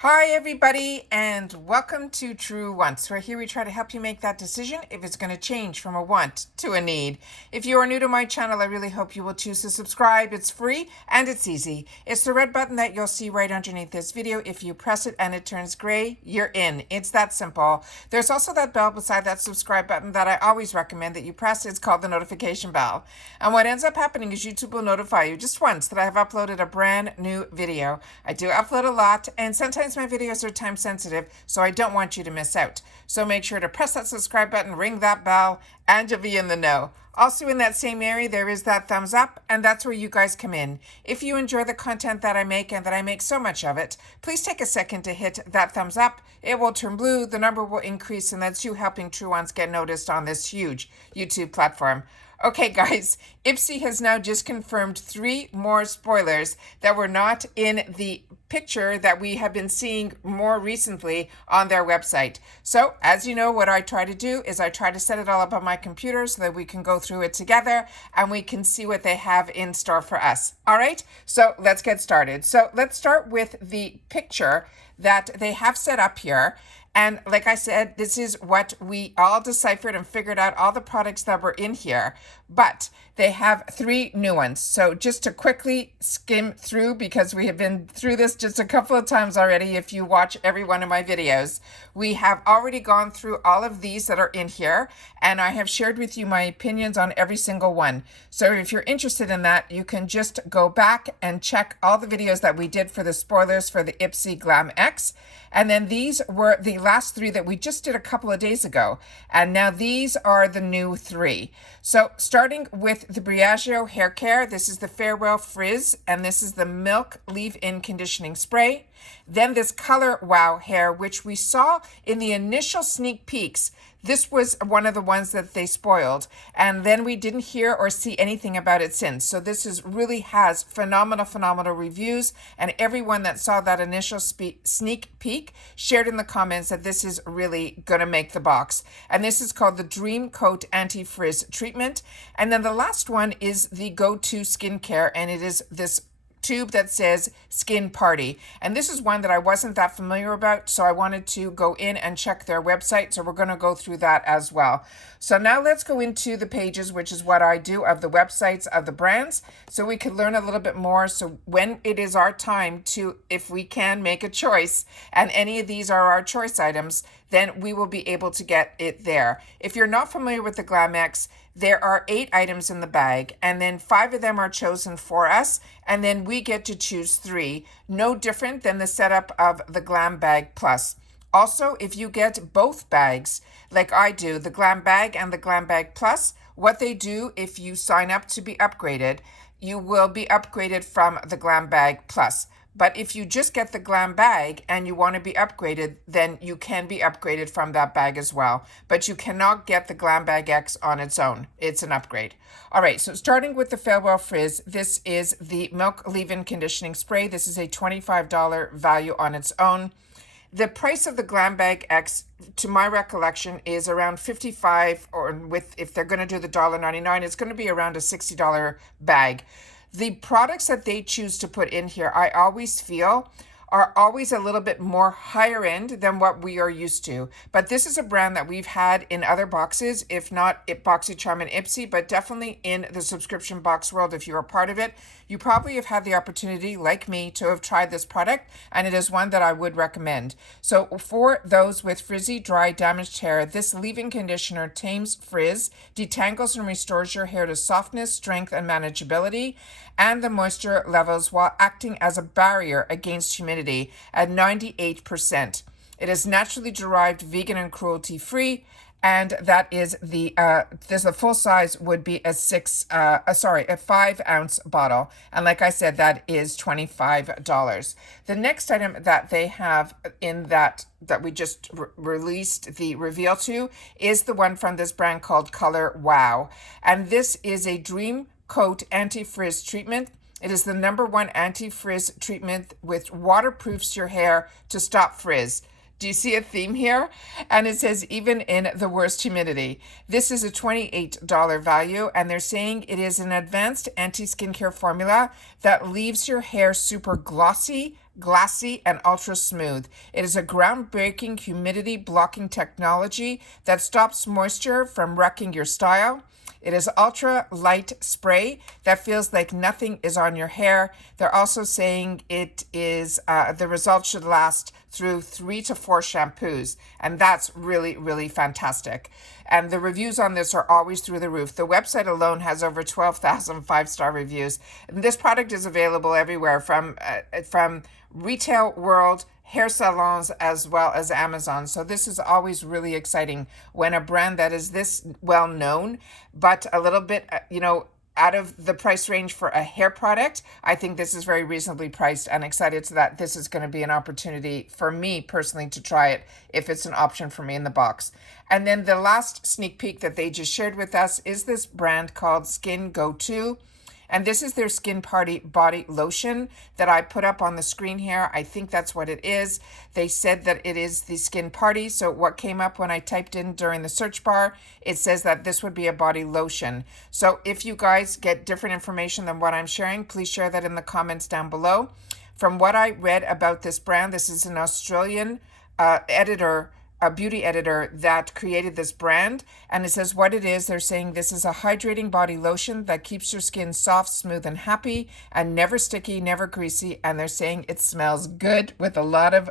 Hi, everybody, and welcome to True Wants, where here we try to help you make that decision if it's going to change from a want to a need. If you are new to my channel, I really hope you will choose to subscribe. It's free and it's easy. It's the red button that you'll see right underneath this video. If you press it and it turns gray, you're in. It's that simple. There's also that bell beside that subscribe button that I always recommend that you press. It's called the notification bell. And what ends up happening is YouTube will notify you just once that I have uploaded a brand new video. I do upload a lot, and sometimes my videos are time sensitive, so I don't want you to miss out. So make sure to press that subscribe button, ring that bell, and you'll be in the know. Also in that same area, there is that thumbs up, and that's where you guys come in. If you enjoy the content that I make, and that I make so much of it, please take a second to hit that thumbs up. It will turn blue, the number will increase, and that's you helping True Ones get noticed on this huge YouTube platform. Okay, guys, IPSY has now just confirmed 3 more spoilers that were not in the picture that we have been seeing more recently on their website. So, as you know, what I try to do is I try to set it all up on my computer so that we can go through it together and we can see what they have in store for us. All right, so let's get started. So let's start with the picture that they have set up here. And like I said, this is what we all deciphered and figured out all the products that were in here. But they have 3 new ones. So just to quickly skim through, because we have been through this just a couple of times already, if you watch every one of my videos, we have already gone through all of these that are in here. And I have shared with you my opinions on every single one. So if you're interested in that, you can just go back and check all the videos that we did for the spoilers for the IPSY Glam X. And then these were the last 3 that we just did a couple of days ago. And now these are the new 3. So starting with the Briogeo hair care, this is the Farewell Frizz, and this is the Milk Leave-In Conditioning Spray. Then this Color Wow hair, which we saw in the initial sneak peeks. This was one of the ones that they spoiled, and then we didn't hear or see anything about it since. So this is really has phenomenal reviews, and everyone that saw that initial sneak peek shared in the comments that this is really going to make the box. And this is called the Dream Coat Anti-Frizz Treatment. And then the last one is the Go-To Skincare, and it is this tube that says Skin Party. And this is one that I wasn't that familiar about, so I wanted to go in and check their website. So we're going to go through that as well. So now let's go into the pages, which is what I do, of the websites of the brands, so we can learn a little bit more. So when it is our time to, if we can, make a choice, and any of these are our choice items, then we will be able to get it there. If you're not familiar with the Glam X, there are 8 items in the bag, and then 5 of them are chosen for us, and then we get to choose 3, no different than the setup of the GlamBag Plus. Also, if you get both bags, like I do, the GlamBag and the GlamBag Plus, what they do if you sign up to be upgraded, you will be upgraded from the GlamBag Plus. But if you just get the Glam Bag and you want to be upgraded, then you can be upgraded from that bag as well. But you cannot get the Glam Bag X on its own. It's an upgrade. All right, so starting with the Farewell Frizz, this is the Milk Leave-In Conditioning Spray. This is a $25 value on its own. The price of the GlamBag X, to my recollection, is around $55, or with if they're going to do the $1.99, it's going to be around a $60 bag. The products that they choose to put in here, I always feel, are always a little bit more higher end than what we are used to. But this is a brand that we've had in other boxes, if not BoxyCharm and IPSY, but definitely in the subscription box world. If you're a part of it, you probably have had the opportunity, like me, to have tried this product, and it is one that I would recommend. So for those with frizzy, dry, damaged hair, this leave-in conditioner tames frizz, detangles and restores your hair to softness, strength, and manageability, and the moisture levels while acting as a barrier against humidity at 98%. It is naturally derived, vegan, and cruelty-free. And that is the full size would be a 5-ounce bottle. And like I said, that is $25. The next item that they have in that we just released the reveal to is the one from this brand called Color Wow. And this is a Dream Coat Anti-Frizz Treatment. It is the #1 anti-frizz treatment which waterproofs your hair to stop frizz. Do you see a theme here? And it says even in the worst humidity. This is a $28 value, and they're saying it is an advanced anti-skincare formula that leaves your hair super glossy, glassy, and ultra smooth. It is a groundbreaking humidity blocking technology that stops moisture from wrecking your style. It is ultra light spray that feels like nothing is on your hair. They're also saying it is, the results should last through 3 to 4 shampoos. And that's really, really fantastic. And the reviews on this are always through the roof. The website alone has over 12,000 five-star reviews. And this product is available everywhere from retail world, hair salons, as well as Amazon. So this is always really exciting when a brand that is this well known, but a little bit, out of the price range for a hair product, I think this is very reasonably priced, and excited to that this is going to be an opportunity for me personally to try it if it's an option for me in the box. And then the last sneak peek that they just shared with us is this brand called Skin Go To. And this is their Skin Party body lotion that I put up on the screen here. I think that's what it is. They said that it is the Skin Party. So what came up when I typed in during the search bar, it says that this would be a body lotion. So if you guys get different information than what I'm sharing, please share that in the comments down below. From what I read about this brand, this is an Australian editor, a beauty editor that created this brand, and it says what it is. They're saying this is a hydrating body lotion that keeps your skin soft, smooth, and happy, and never sticky, never greasy. And they're saying it smells good with a lot of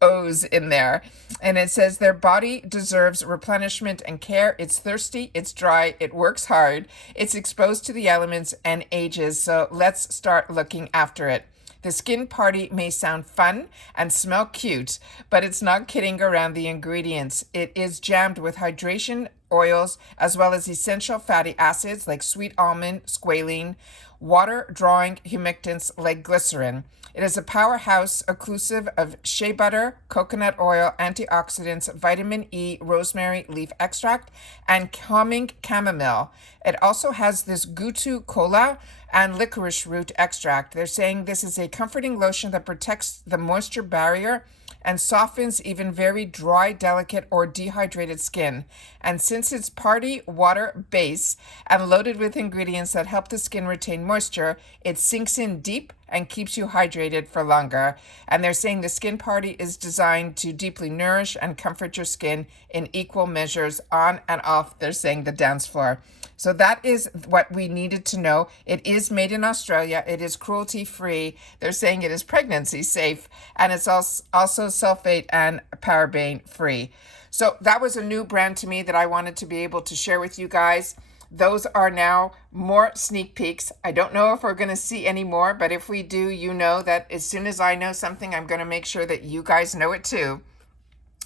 O's in there. And it says their body deserves replenishment and care. It's thirsty, it's dry, it works hard, it's exposed to the elements and ages. So let's start looking after it. The Skin Party may sound fun and smell cute, but it's not kidding around the ingredients. It is jammed with hydration oils as well as essential fatty acids like sweet almond, squalene, water-drawing humectants like glycerin. It is a powerhouse inclusive of shea butter, coconut oil, antioxidants, vitamin E, rosemary leaf extract, and calming chamomile. It also has this Gutu cola and licorice root extract. They're saying this is a comforting lotion that protects the moisture barrier and softens even very dry, delicate, or dehydrated skin. And since it's party water base and loaded with ingredients that help the skin retain moisture, it sinks in deep and keeps you hydrated for longer. And they're saying the Skin Party is designed to deeply nourish and comfort your skin in equal measures on and off, they're saying, the dance floor. So that is what we needed to know. It is made in Australia. It is cruelty free. They're saying it is pregnancy safe, and it's also sulfate and paraben free. So that was a new brand to me that I wanted to be able to share with you guys. Those are now more sneak peeks. I don't know if we're going to see any more, but if we do, you know that as soon as I know something, I'm going to make sure that you guys know it too.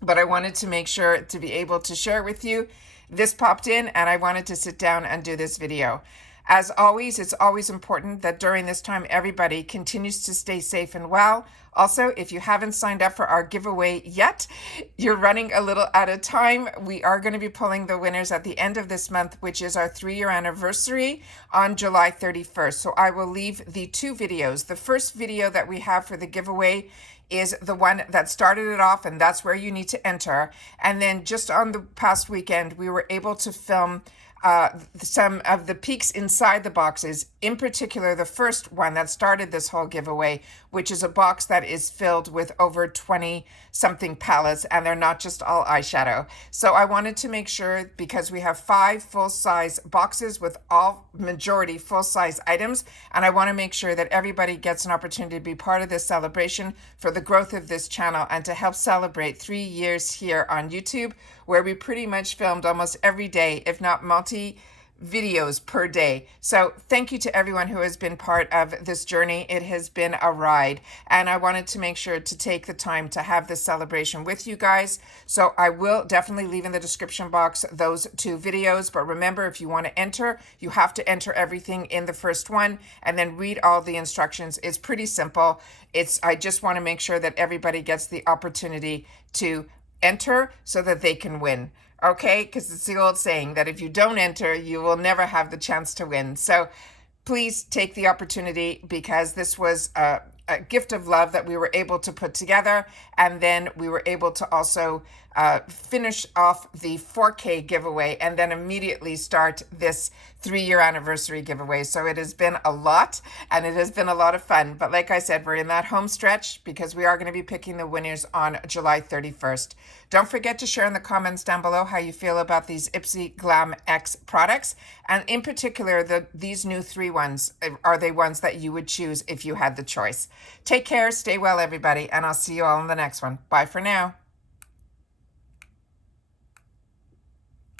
But I wanted to make sure to be able to share with you. This popped in and I wanted to sit down and do this video. As always, it's always important that during this time, everybody continues to stay safe and well. Also, if you haven't signed up for our giveaway yet, you're running a little out of time. We are going to be pulling the winners at the end of this month, which is our 3-year anniversary on July 31st. So I will leave the 2 videos. The first video that we have for the giveaway is the one that started it off, and that's where you need to enter. And then just on the past weekend, we were able to film some of the peaks inside the boxes, in particular the first one that started this whole giveaway, which is a box that is filled with over 20 something palettes, and they're not just all eyeshadow. So I wanted to make sure, because we have 5 full-size boxes with all majority full-size items, and I want to make sure that everybody gets an opportunity to be part of this celebration for the growth of this channel and to help celebrate 3 years here on YouTube, where we pretty much filmed almost every day, if not multi videos per day. So thank you to everyone who has been part of this journey. It has been a ride, and I wanted to make sure to take the time to have this celebration with you guys. So I will definitely leave in the description box those 2 videos, but remember, if you want to enter, you have to enter everything in the first one and then read all the instructions. It's pretty simple. I just want to make sure that everybody gets the opportunity to enter so that they can win. Okay, because it's the old saying that if you don't enter, you will never have the chance to win. So please take the opportunity, because this was a gift of love that we were able to put together. And then we were able to also finish off the 4K giveaway and then immediately start this 3-year anniversary giveaway. So it has been a lot and it has been a lot of fun. But like I said, we're in that home stretch because we are going to be picking the winners on July 31st. Don't forget to share in the comments down below how you feel about these IPSY Glam X products. And in particular, these new 3 ones, are they ones that you would choose if you had the choice? Take care, stay well, everybody, and I'll see you all in the next one. Bye for now.